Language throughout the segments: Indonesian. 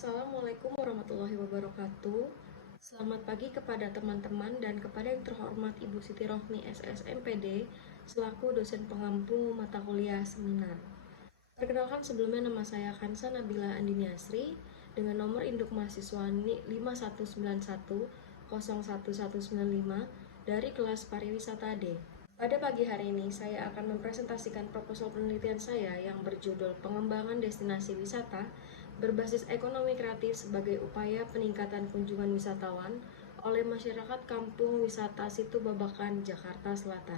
Assalamualaikum warahmatullahi wabarakatuh. Selamat pagi kepada teman-teman dan kepada yang terhormat Ibu Siti Rohmi SSMPD selaku dosen pengampu mata kuliah seminar. Perkenalkan sebelumnya, nama saya Kansa Nabila Andini Asri dengan nomor induk mahasiswa 5191011195 dari kelas pariwisata D. Pada pagi hari ini saya akan mempresentasikan proposal penelitian saya yang berjudul Pengembangan Destinasi Wisata berbasis ekonomi kreatif sebagai upaya peningkatan kunjungan wisatawan oleh masyarakat Kampung Wisata Situ Babakan, Jakarta Selatan.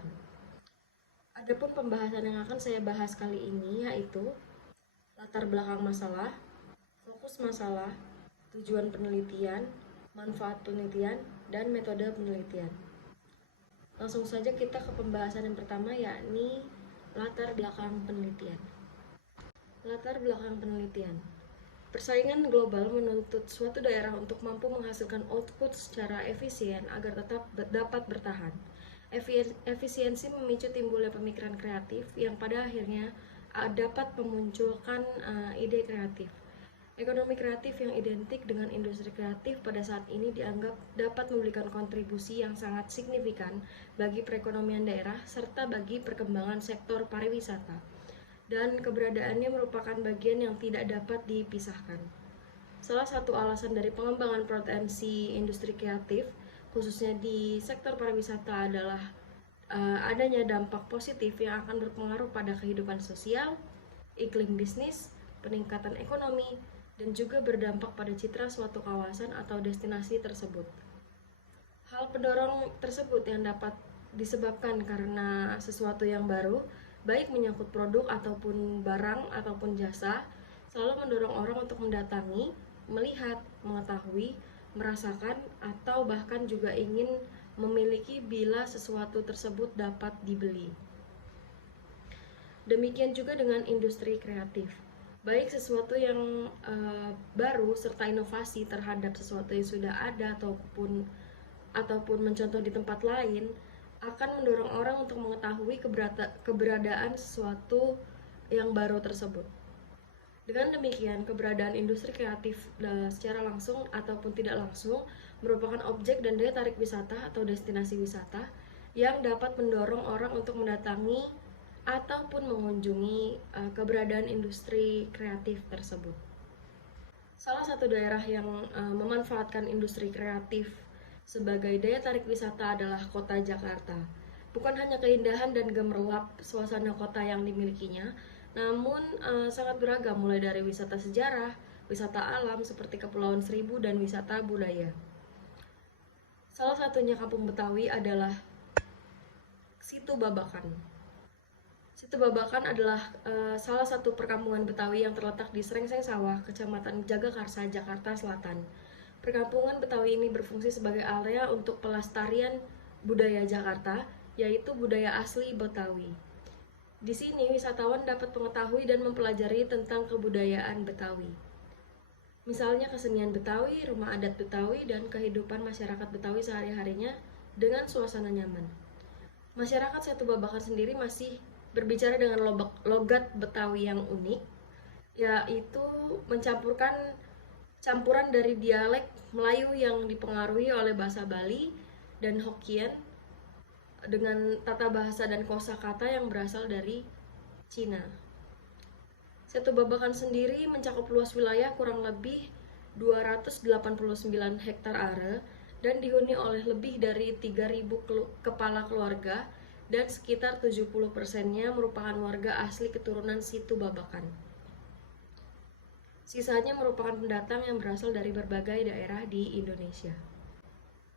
Adapun pembahasan yang akan saya bahas kali ini yaitu latar belakang masalah, fokus masalah, tujuan penelitian, manfaat penelitian, dan metode penelitian. Langsung saja kita ke pembahasan yang pertama, yakni latar belakang penelitian. Latar belakang penelitian. Persaingan global menuntut suatu daerah untuk mampu menghasilkan output secara efisien agar tetap dapat bertahan. Efisiensi memicu timbulnya pemikiran kreatif yang pada akhirnya dapat memunculkan ide kreatif. Ekonomi kreatif yang identik dengan industri kreatif pada saat ini dianggap dapat memberikan kontribusi yang sangat signifikan bagi perekonomian daerah serta bagi perkembangan sektor pariwisata, dan keberadaannya merupakan bagian yang tidak dapat dipisahkan. Salah satu alasan dari pengembangan potensi industri kreatif, khususnya di sektor pariwisata, adalah adanya dampak positif yang akan berpengaruh pada kehidupan sosial, iklim bisnis, peningkatan ekonomi, dan juga berdampak pada citra suatu kawasan atau destinasi tersebut. Hal pendorong tersebut yang dapat disebabkan karena sesuatu yang baru, baik menyangkut produk ataupun barang ataupun jasa, selalu mendorong orang untuk mendatangi, melihat, mengetahui, merasakan, atau bahkan juga ingin memiliki bila sesuatu tersebut dapat dibeli. Demikian juga dengan industri kreatif. Baik sesuatu yang baru serta inovasi terhadap sesuatu yang sudah ada ataupun mencontoh di tempat lain akan mendorong orang untuk mengetahui keberadaan sesuatu yang baru tersebut. Dengan demikian, keberadaan industri kreatif secara langsung ataupun tidak langsung merupakan objek dan daya tarik wisata atau destinasi wisata yang dapat mendorong orang untuk mendatangi ataupun mengunjungi keberadaan industri kreatif tersebut. Salah satu daerah yang memanfaatkan industri kreatif sebagai daya tarik wisata adalah kota Jakarta. Bukan hanya keindahan dan gemerlap suasana kota yang dimilikinya, namun sangat beragam, mulai dari wisata sejarah, wisata alam seperti Kepulauan Seribu, dan wisata budaya. Salah satunya Kampung Betawi adalah Situ Babakan. Situ Babakan adalah salah satu perkampungan Betawi yang terletak di Srengseng Sawah, Kecamatan Jagakarsa, Jakarta Selatan. Perkampungan Betawi ini berfungsi sebagai area untuk pelestarian budaya Jakarta, yaitu budaya asli Betawi. Di sini wisatawan dapat mengetahui dan mempelajari tentang kebudayaan Betawi. Misalnya kesenian Betawi, rumah adat Betawi, dan kehidupan masyarakat Betawi sehari-harinya dengan suasana nyaman. Masyarakat Situ Babakan sendiri masih berbicara dengan logat Betawi yang unik, yaitu mencampurkan campuran dari dialek Melayu yang dipengaruhi oleh bahasa Bali dan Hokkien dengan tata bahasa dan kosakata yang berasal dari Cina. Situ Babakan sendiri mencakup luas wilayah kurang lebih 289 hektar are dan dihuni oleh lebih dari 3.000 kepala keluarga, dan sekitar 70%-nya merupakan warga asli keturunan Situ Babakan. Sisanya merupakan pendatang yang berasal dari berbagai daerah di Indonesia.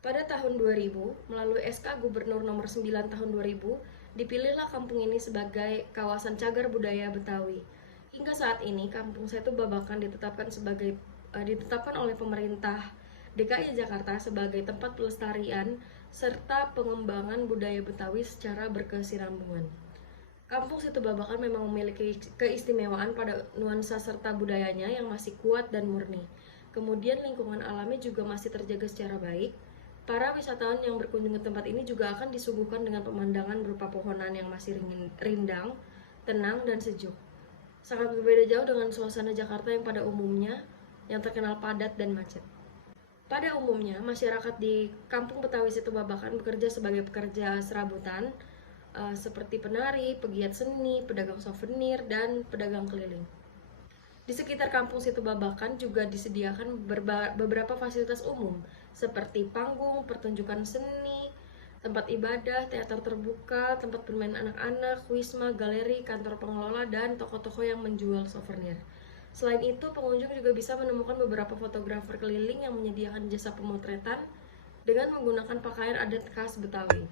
Pada tahun 2000, melalui SK Gubernur nomor 9 tahun 2000, dipilihlah kampung ini sebagai kawasan cagar budaya Betawi. Hingga saat ini, Kampung Situ Babakan ditetapkan oleh pemerintah DKI Jakarta sebagai tempat pelestarian serta pengembangan budaya Betawi secara berkesinambungan. Kampung Situ Babakan memang memiliki keistimewaan pada nuansa serta budayanya yang masih kuat dan murni. Kemudian lingkungan alamnya juga masih terjaga secara baik. Para wisatawan yang berkunjung ke tempat ini juga akan disuguhkan dengan pemandangan berupa pohonan yang masih rindang, tenang, dan sejuk. Sangat berbeda jauh dengan suasana Jakarta yang pada umumnya yang terkenal padat dan macet. Pada umumnya, masyarakat di Kampung Betawi Situ Babakan bekerja sebagai pekerja serabutan, seperti penari, pegiat seni, pedagang souvenir, dan pedagang keliling. Di sekitar Kampung Situ Babakan juga disediakan beberapa fasilitas umum, seperti panggung, pertunjukan seni, tempat ibadah, teater terbuka, tempat bermain anak-anak, wisma, galeri, kantor pengelola, dan toko-toko yang menjual souvenir. Selain itu, pengunjung juga bisa menemukan beberapa fotografer keliling yang menyediakan jasa pemotretan dengan menggunakan pakaian adat khas Betawi.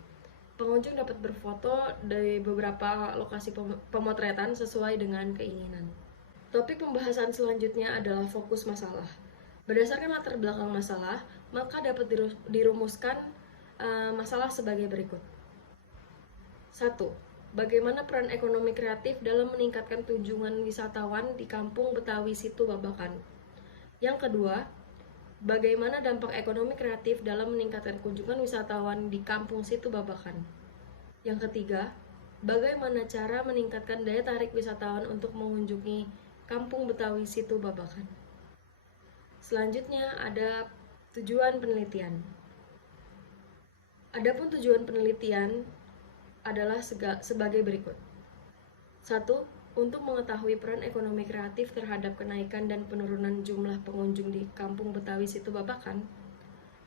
Pengunjung dapat berfoto dari beberapa lokasi pemotretan sesuai dengan keinginan. Topik pembahasan selanjutnya adalah fokus masalah. Berdasarkan latar belakang masalah, maka dapat dirumuskan masalah sebagai berikut. 1. Bagaimana peran ekonomi kreatif dalam meningkatkan kunjungan wisatawan di Kampung Betawi Situ Babakan? Yang kedua, bagaimana dampak ekonomi kreatif dalam meningkatkan kunjungan wisatawan di Kampung Situ Babakan? Yang ketiga, bagaimana cara meningkatkan daya tarik wisatawan untuk mengunjungi Kampung Betawi Situ Babakan? Selanjutnya ada tujuan penelitian. Adapun tujuan penelitian adalah sebagai berikut. 1. Untuk mengetahui peran ekonomi kreatif terhadap kenaikan dan penurunan jumlah pengunjung di Kampung Betawi Situ Babakan.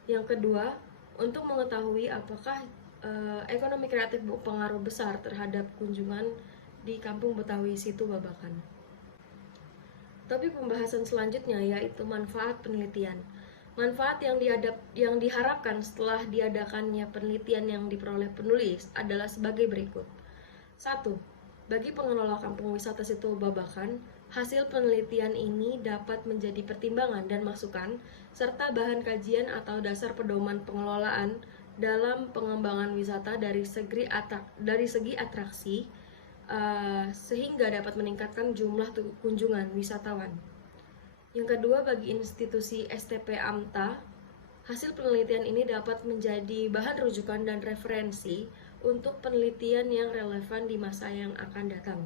Yang kedua, untuk mengetahui apakah ekonomi kreatif berpengaruh besar terhadap kunjungan di Kampung Betawi Situ Babakan. Topik pembahasan selanjutnya yaitu manfaat penelitian. Manfaat yang diharapkan setelah diadakannya penelitian yang diperoleh penulis adalah sebagai berikut. 1. Bagi pengelola kampung wisata Situ Babakan, hasil penelitian ini dapat menjadi pertimbangan dan masukan, serta bahan kajian atau dasar pedoman pengelolaan dalam pengembangan wisata dari segi atraksi, sehingga dapat meningkatkan jumlah kunjungan wisatawan. Yang kedua, bagi institusi STP AMTA, hasil penelitian ini dapat menjadi bahan rujukan dan referensi untuk penelitian yang relevan di masa yang akan datang.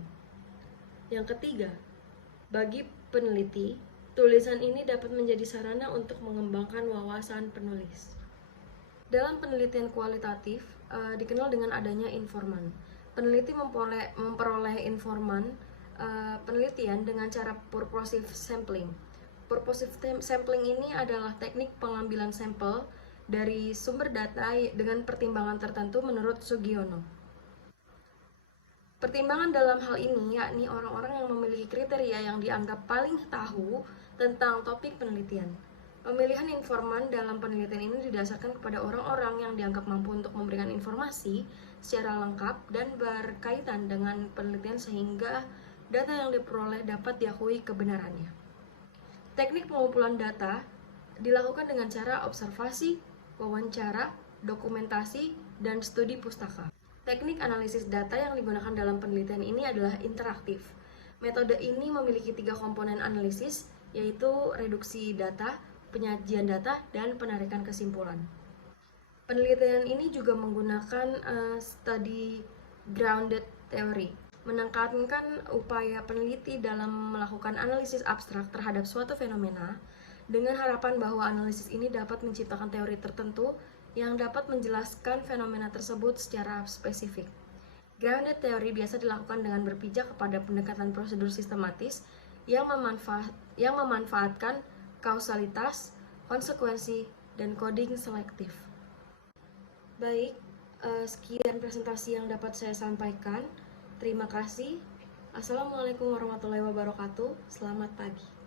Yang ketiga, bagi peneliti, tulisan ini dapat menjadi sarana untuk mengembangkan wawasan penulis. Dalam penelitian kualitatif, dikenal dengan adanya informan. Peneliti memperoleh informan penelitian dengan cara purposive sampling. Purposive sampling ini adalah teknik pengambilan sampel dari sumber data dengan pertimbangan tertentu menurut Sugiono. Pertimbangan dalam hal ini yakni orang-orang yang memiliki kriteria yang dianggap paling tahu tentang topik penelitian. Pemilihan informan dalam penelitian ini didasarkan kepada orang-orang yang dianggap mampu untuk memberikan informasi secara lengkap dan berkaitan dengan penelitian sehingga data yang diperoleh dapat diakui kebenarannya. Teknik pengumpulan data dilakukan dengan cara observasi, wawancara, dokumentasi, dan studi pustaka. Teknik analisis data yang digunakan dalam penelitian ini adalah interaktif. Metode ini memiliki 3 komponen analisis, yaitu reduksi data, penyajian data, dan penarikan kesimpulan. Penelitian ini juga menggunakan study grounded theory, menekankan upaya peneliti dalam melakukan analisis abstrak terhadap suatu fenomena dengan harapan bahwa analisis ini dapat menciptakan teori tertentu yang dapat menjelaskan fenomena tersebut secara spesifik. Grounded theory biasa dilakukan dengan berpijak kepada pendekatan prosedur sistematis yang memanfaatkan kausalitas, konsekuensi, dan coding selektif. Baik, sekian presentasi yang dapat saya sampaikan. Terima kasih. Assalamualaikum warahmatullahi wabarakatuh. Selamat pagi.